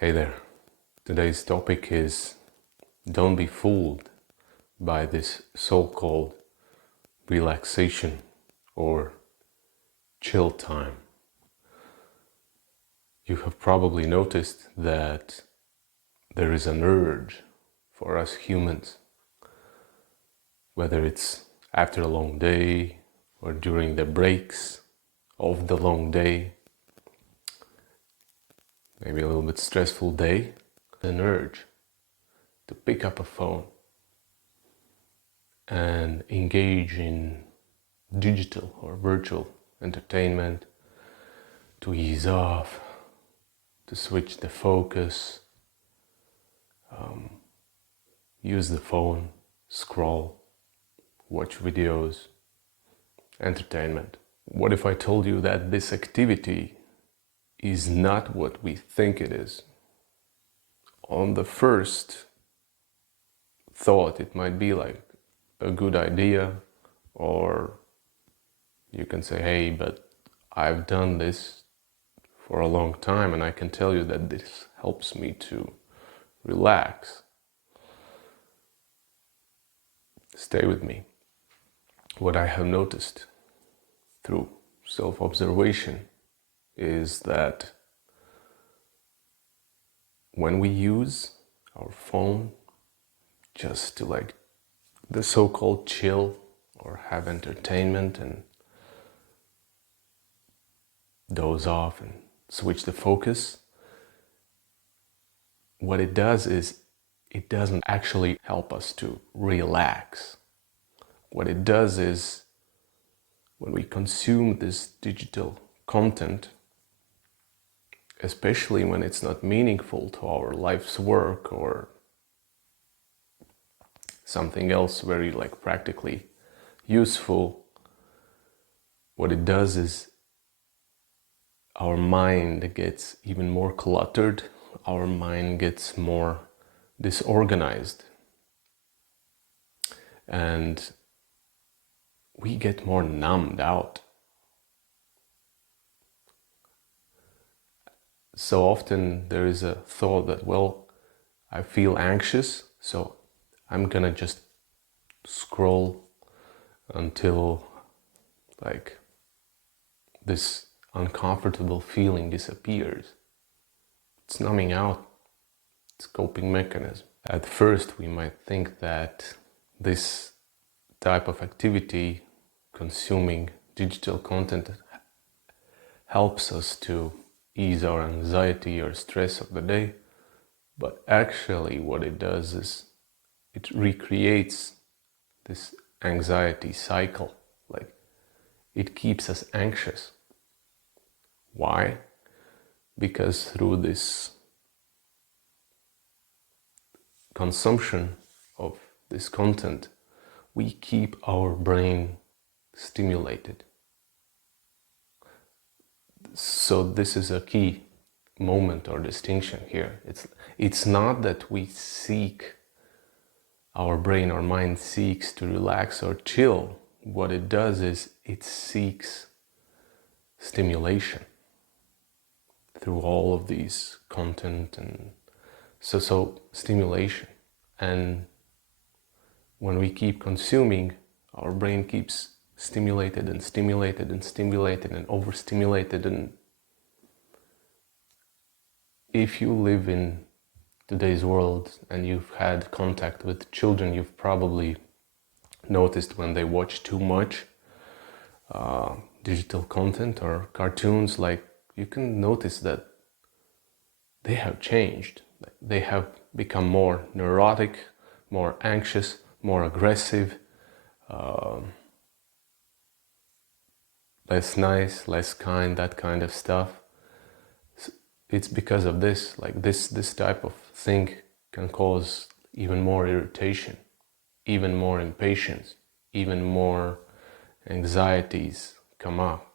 Hey there. Today's topic is don't be fooled by this so-called relaxation or chill time. You have probably noticed that there is an urge for us humans, whether it's after a long day or during the breaks of the long day, maybe a little bit stressful day, an urge to pick up a phone and engage in digital or virtual entertainment, to ease off, to switch the focus, use the phone, scroll, watch videos, entertainment. What if I told you that this activity is not what we think it is? On the first thought, it might be like a good idea, or you can say, hey, but I've done this for a long time and I can tell you that this helps me to relax. Stay with me. What I have noticed through self-observation is that when we use our phone just to like the so-called chill or have entertainment and doze off and switch the focus, what it does is it doesn't actually help us to relax. What it does is when we consume this digital content, especially when it's not meaningful to our life's work or something else very like practically useful, what it does is our mind gets even more cluttered, our mind gets more disorganized, and we get more numbed out. So often there is a thought that, well, I feel anxious, so I'm gonna just scroll until like this uncomfortable feeling disappears. It's numbing out, it's a coping mechanism. At first we might think that this type of activity, consuming digital content, helps us to ease our anxiety or stress of the day, but actually what it does is it recreates this anxiety cycle. Like, it keeps us anxious. Why? Because through this consumption of this content, we keep our brain stimulated. So this is a key moment or distinction here. It's not that we seek, our brain or mind seeks to relax or chill. What it does is it seeks stimulation through all of these content, and so stimulation. And when we keep consuming, our brain keeps stimulated and stimulated and stimulated and overstimulated. And if you live in today's world and you've had contact with children, you've probably noticed when they watch too much digital content or cartoons, like you can notice that they have changed. They have become more neurotic, more anxious, more aggressive, less nice, less kind, that kind of stuff. It's because of this. Like this type of thing can cause even more irritation, even more impatience, even more anxieties come up.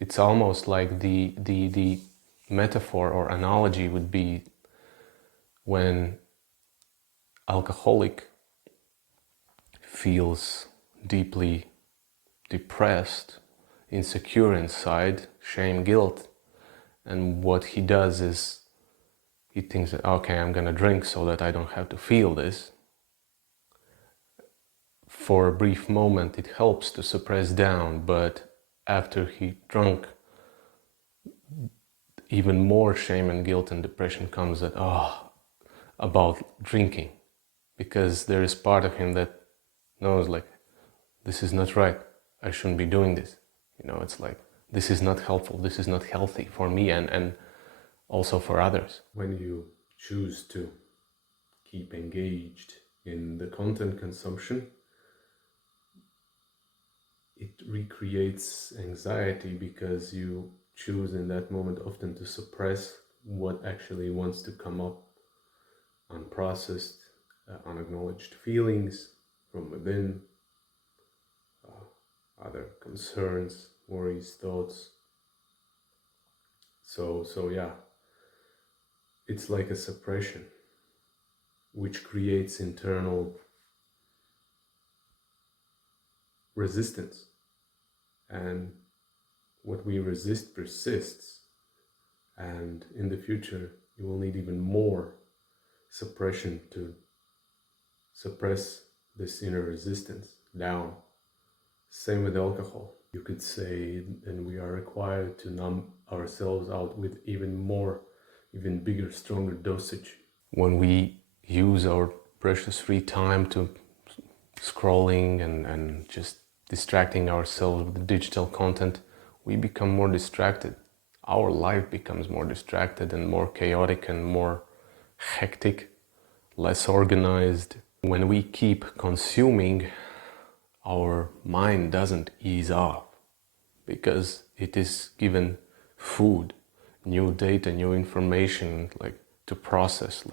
It's almost like the metaphor or analogy would be when alcoholic feels deeply depressed, insecure inside, shame, guilt, and what he does is he thinks that, okay, I'm gonna drink so that I don't have to feel this. For a brief moment it helps to suppress down, but after he drunk, even more shame and guilt and depression comes that, about drinking, because there is part of him that knows like, this is not right, I shouldn't be doing this. It's like, this is not helpful, this is not healthy for me and also for others. When you choose to keep engaged in the content consumption, it recreates anxiety, because you choose in that moment often to suppress what actually wants to come up, unprocessed, unacknowledged feelings from within, other concerns, worries, thoughts. So yeah, it's like a suppression which creates internal resistance, and what we resist persists, and in the future you will need even more suppression to suppress this inner resistance down. Same with alcohol. You could say, and we are required to numb ourselves out with even bigger, stronger dosage. When we use our precious free time to scrolling and just distracting ourselves with digital content, we become more distracted. Our life becomes more distracted and more chaotic and more hectic, less organized. When we keep consuming, our mind doesn't ease off, because it is given food, new data, new information, like to process,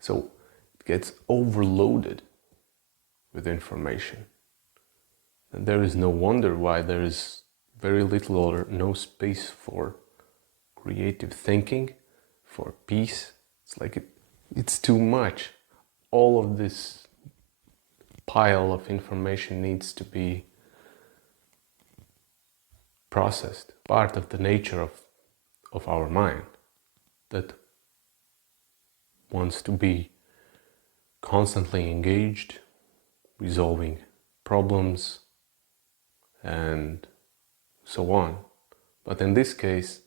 so it gets overloaded with information. And there is no wonder why there is very little or no space for creative thinking, for peace. It's like it's too much. All of this pile of information needs to be processed. Part of the nature of our mind that wants to be constantly engaged, resolving problems, and so on. But in this case,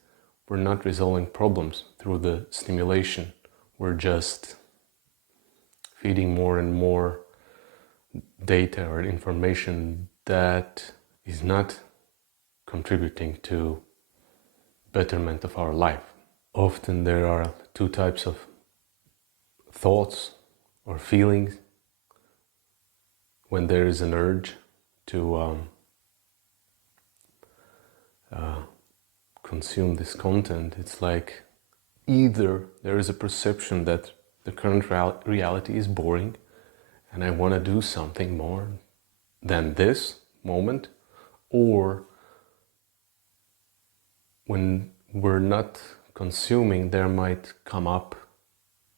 we're not resolving problems through the stimulation. We're just feeding more and more data or information that is not contributing to betterment of our life. Often there are two types of thoughts or feelings. When there is an urge to consume this content, it's like either there is a perception that the current reality is boring and I want to do something more than this moment, or when we're not consuming, there might come up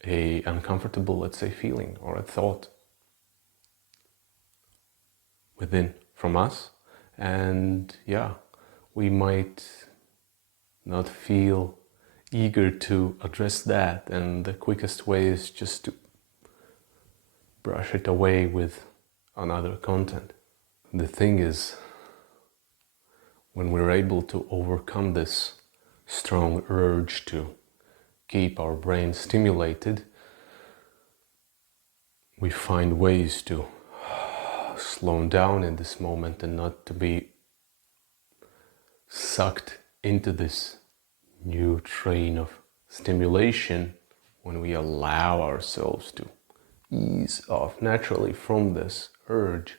a uncomfortable, let's say, feeling or a thought within from us, and yeah, we might not feel eager to address that, and the quickest way is just to brush it away with another content. The thing is, when we're able to overcome this strong urge to keep our brain stimulated, we find ways to slow down in this moment and not to be sucked into this new train of stimulation. When we allow ourselves to ease off naturally from this urge,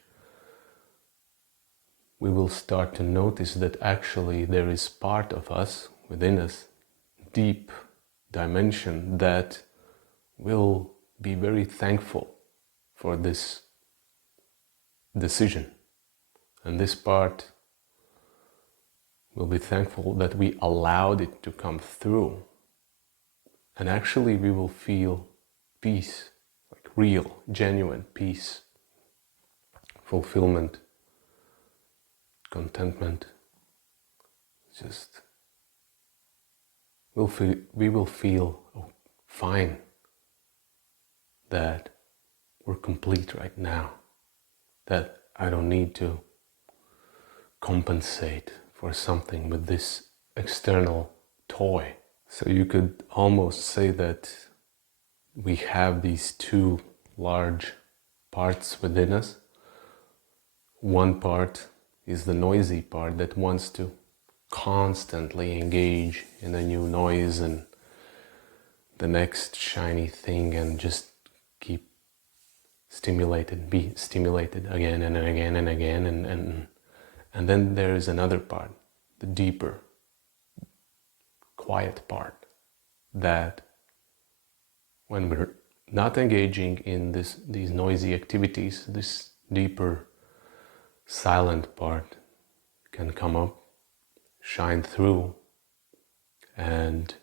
we will start to notice that actually there is part of us, within us, deep dimension, that will be very thankful for this decision. And this part will be thankful that we allowed it to come through. And actually we will feel peace, like real, genuine peace, fulfillment, contentment. Just we will feel fine, that we're complete right now, that I don't need to compensate for something with this external toy. So you could almost say that we have these two large parts within us. One part is the noisy part that wants to constantly engage in a new noise and the next shiny thing and just keep be stimulated again and again and again. And then there is another part, the deeper, quiet part, that when we're not engaging in these noisy activities, this deeper, silent part can come up, shine through, and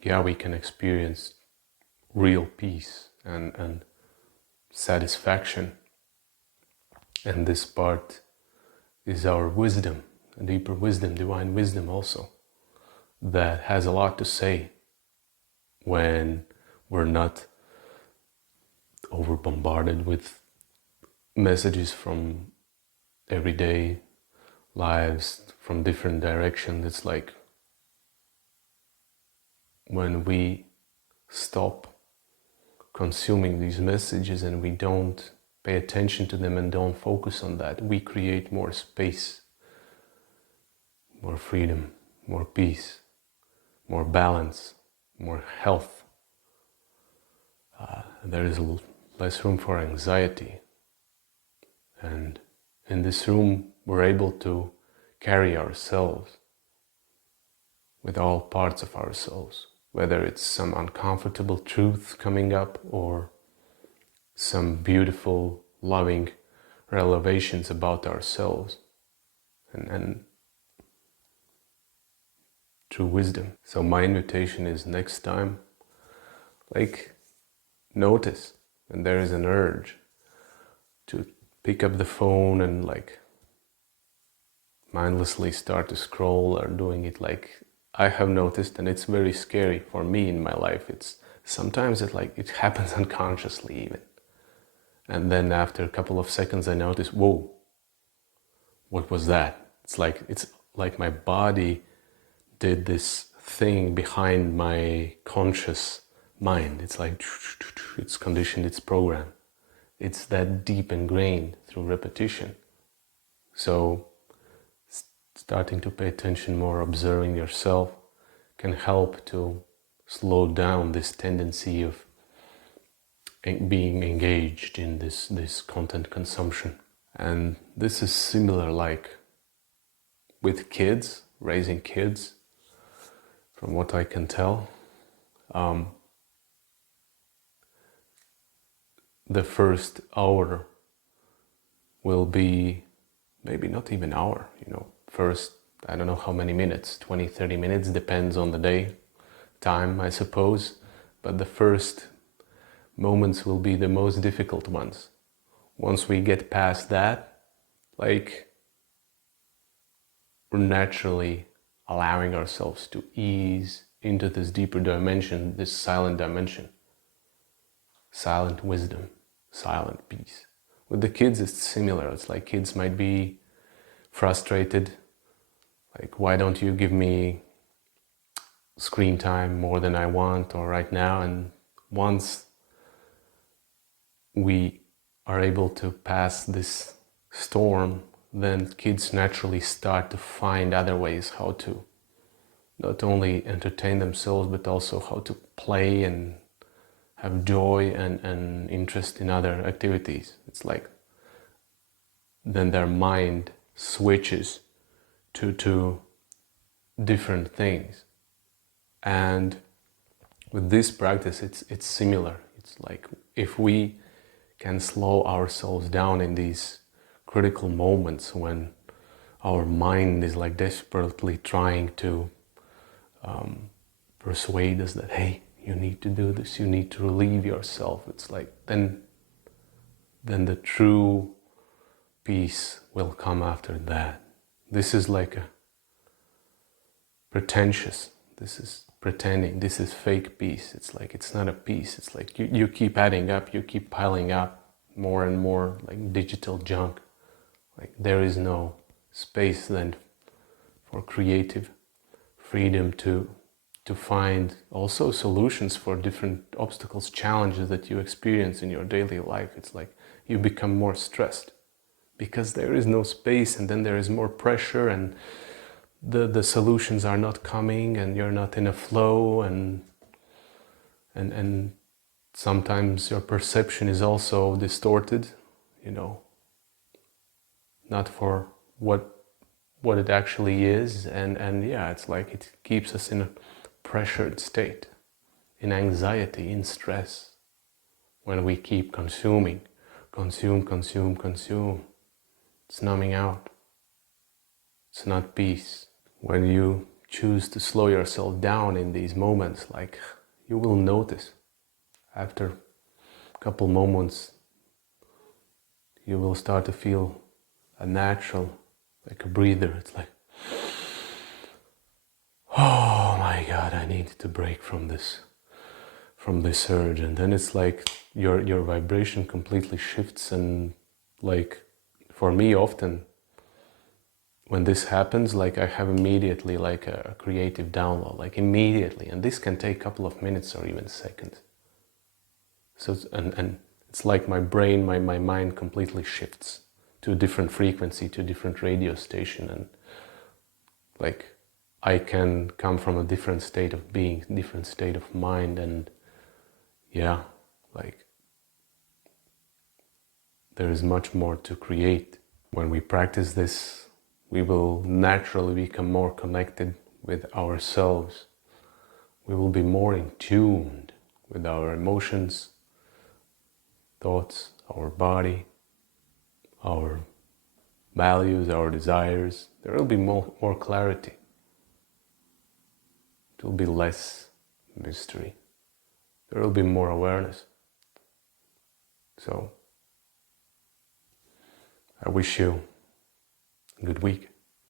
yeah, we can experience real peace and satisfaction. And this part is our wisdom, a deeper wisdom, divine wisdom also, that has a lot to say when we're not over bombarded with messages from everyday lives from different directions. It's like when we stop consuming these messages and we don't pay attention to them and don't focus on that, we create more space, more freedom, more peace, more balance, more health. There is less room for anxiety. And in this room, we're able to carry ourselves with all parts of ourselves, whether it's some uncomfortable truth coming up or some beautiful, loving revelations about ourselves and true wisdom. So my invitation is next time, notice when there is an urge to pick up the phone and mindlessly start to scroll or doing it I have noticed, and it's very scary for me in my life. It's sometimes it happens unconsciously even. And then after a couple of seconds I notice, whoa, what was that? It's like my body did this thing behind my conscious mind. It's it's conditioned, it's programmed. It's that deep ingrained through repetition. So starting to pay attention more, observing yourself, can help to slow down this tendency of being engaged in this content consumption. And this is similar with kids, raising kids, from what I can tell. The first hour will be maybe not even hour, first, I don't know how many minutes, 20, 30 minutes, depends on the day, time, I suppose. But the first moments will be the most difficult ones. Once we get past that, we're naturally allowing ourselves to ease into this deeper dimension, this silent dimension. Silent wisdom, silent peace. With the kids, it's similar. It's like kids might be frustrated. Why don't you give me screen time more than I want or right now? And once we are able to pass this storm, then kids naturally start to find other ways how to not only entertain themselves, but also how to play and have joy and interest in other activities. It's then their mind switches to different things. And with this practice, it's similar. It's if we can slow ourselves down in these critical moments when our mind is desperately trying to persuade us that, hey, you need to do this, you need to relieve yourself. It's then the true peace will come after that. This is pretending this is fake peace. It's like it's not a peace. It's like you keep adding up, you keep piling up more and more like digital junk. Like there is no space then for creative freedom to find also solutions for different obstacles, challenges that you experience in your daily life. It's like you become more stressed because there is no space, and then there is more pressure, and the solutions are not coming, and you're not in a flow, and sometimes your perception is also distorted, you know, not for what it actually is, and yeah, it's like it keeps us in a pressured state, in anxiety, in stress, when we keep consuming, consume. It's numbing out. It's not peace. When you choose to slow yourself down in these moments, like you will notice after a couple moments, you will start to feel a natural, like a breather. It's like, oh my God, I need to break from this urge. And then it's like your vibration completely shifts. And like for me, often when this happens, like I have immediately like a creative download, like immediately, and this can take a couple of minutes or even seconds. So and it's like my brain, my mind completely shifts to a different frequency, to a different radio station, and like I can come from a different state of being, different state of mind. And yeah, like there is much more to create. When we practice this, we will naturally become more connected with ourselves. We will be more in tune with our emotions, thoughts, our body, our values, our desires. There will be more clarity. It will be less mystery. There will be more awareness. So I wish you a good week.